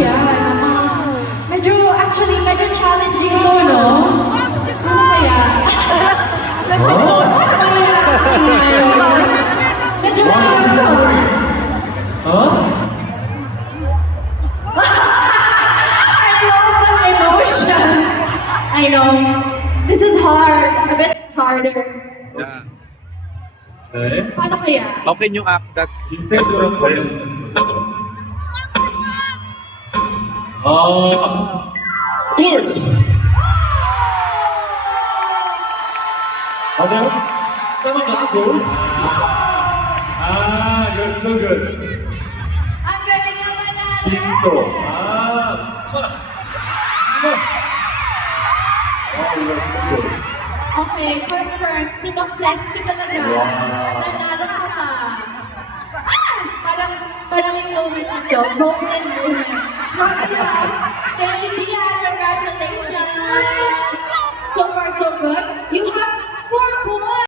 Yan. Medyo challenging to, no? Ano kaya? Medyo ano? Huh? I love the emotions. I know. This is hard. A bit harder. Yeah. 네. Paano kaya? How can you act that? 인생도랑 관련된 골! 맞아요? 따라가 골? you're so good. Ang galing naman natin. 빈도. pass. you're so good. Okay, confirmed. Success ka talaga. Nanalo ka pa. Parang yung moment nito, golden moment. Raya, thank you, Gian. Congratulations. So far, so good. You have